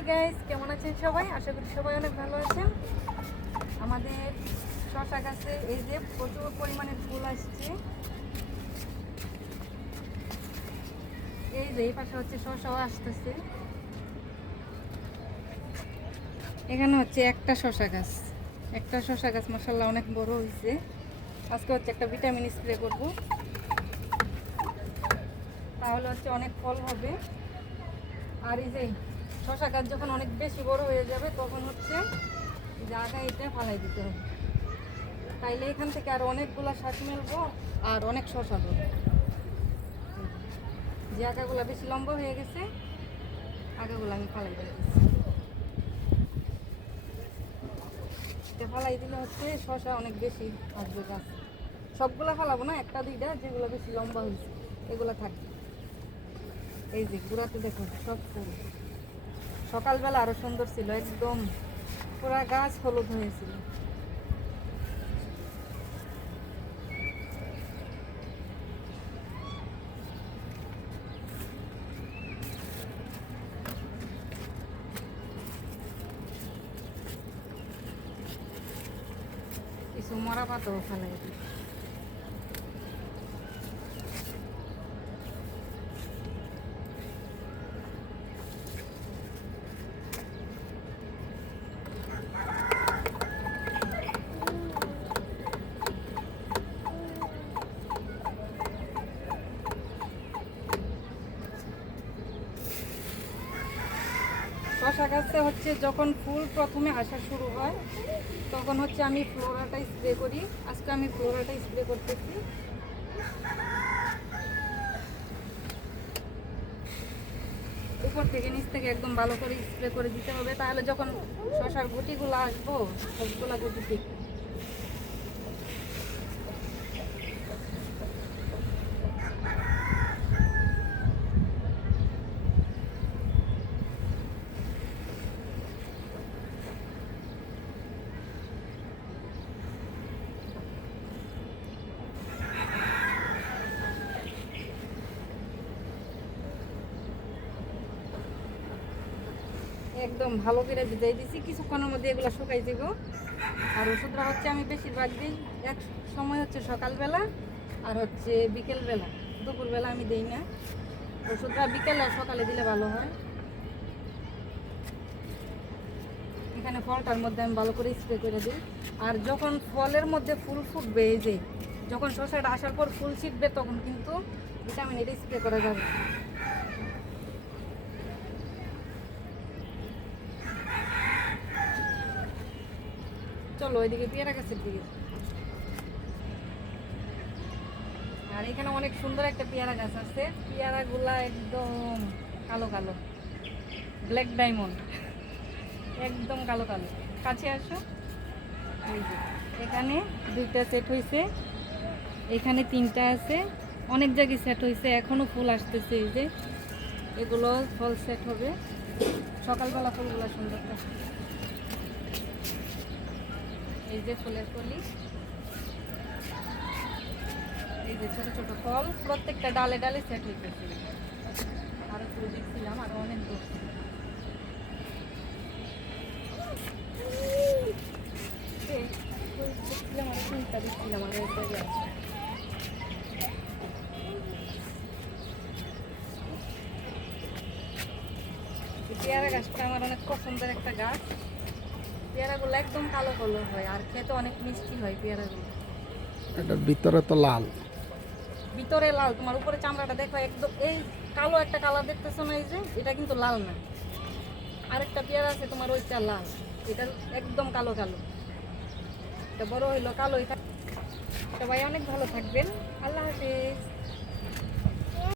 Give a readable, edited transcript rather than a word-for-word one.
Hi guys, কেমন আছেন সবাই? আশা করি সবাই অনেক ভালো আছেন। আমাদের শসা গাছে এই যে প্রচুর পরিমাণে ফুল আসছে। এই যে এই পাশে হচ্ছে শসাও আসতেছে। এখানে হচ্ছে একটা শসা গাছ মাশাআল্লাহ অনেক বড় হয়েছে। আজকে হচ্ছে একটা ভিটামিন স্প্রে করব, তাহলে হচ্ছে অনেক ফল হবে। আর এই যে শসা গাছ যখন অনেক বেশি বড় হয়ে যাবে তখন হচ্ছে জায়গা এটা ফালাই দিতে হবে, তাইলে এখান থেকে আর অনেকগুলা শাক মেলবো আর অনেক শসা দেবো। যে আগাগুলা বেশি লম্বা হয়ে গেছে আগাগুলো আমি ফালাই দিচ্ছি। ফালাই দিলে হচ্ছে শসা অনেক বেশি আসবে গাছ। সবগুলা ফালাবো না, একটা দুইটা যেগুলো বেশি লম্বা হয়েছে এগুলো থাকবে। এই যে গুড়াতে দেখো সব ফুল। সকালবেলা আরো সুন্দর ছিল, একদম পুরা গাছ হলুদ হয়েছিল। কিছু মরা পাতাও ফেলাই দিই। শসা গাছে হচ্ছে যখন ফুল প্রথমে আসা শুরু হয় তখন হচ্ছে আমি ফ্লোরাটা স্প্রে করি। আজকে আমি ফ্লোরাটা স্প্রে করতেছি। উপর থেকে নিচ থেকে একদম ভালো করে স্প্রে করে দিতে হবে, তাহলে যখন শসার গুটিগুলো আসবো সবগুলা গুটি ঠিক। একদম ভালো করে ভিজাই দিছি, কিছুক্ষণের মধ্যে এগুলো শুকাই দিব। আর ওষুধটা হচ্ছে আমি বেশিরভাগ দিই এক সময় হচ্ছে সকালবেলা আর হচ্ছে বিকেলবেলা। দুপুরবেলা আমি দিই না ওষুধটা, বিকেলে আর সকালে দিলে ভালো হয়। এখানে ফলটার মধ্যে আমি ভালো করে স্প্রে করে দিই। আর যখন ফলের মধ্যে ফুল ফুটবে, এই যে যখন শসাটা আসার পর ফুল ছিটবে তখন কিন্তু ভিটামিন এটা স্প্রে করা যাবে। চলো ওইদিকে পেয়ারা গাছের দিকে। আর এখানে অনেক সুন্দর একটা পেয়ারা গাছ আছে, পেয়ারাগুলা একদম কালো কালো, ব্ল্যাক ডায়মন্ড, একদম কালো কালো। কাছে আসো। এই যে এখানে দুইটা সেট হয়েছে, এখানে তিনটা আছে, অনেক জায়গায় সেট হয়েছে, এখনো ফুল আসতেছে। এই যে এগুলো ফল সেট হবে, সকালবেলা ফুলগুলো সুন্দর থাকে। এই যে ফুলের কলি, এই যে ছোট ছোট ফল, প্রত্যেকটা ডালে ডালে সেট হইতেছে। আরো ফুল দেখছিলাম, আরো অনেক দূর। পেয়ারা গাছটা আমার অনেক পছন্দের একটা গাছ। পেয়ারাগুলো একদম কালো কালো হয় আর খেতে অনেক মিষ্টি হয় পেয়ারাগুলো। এটা ভিতরে তো লাল, ভিতরে লাল, তোমার উপরে চামড়াটা দেখো একদম এই কালো একটা কালার দেখতেছো না, এই যে এটা কিন্তু লাল না। আরেকটা পেয়ারা আছে তোমার ওইটা লাল, এটা একদম কালো কালো। এটা বড় হইলো কালোই থাকে। সবাই অনেক ভালো থাকবেন, আল্লাহ হাফেজ।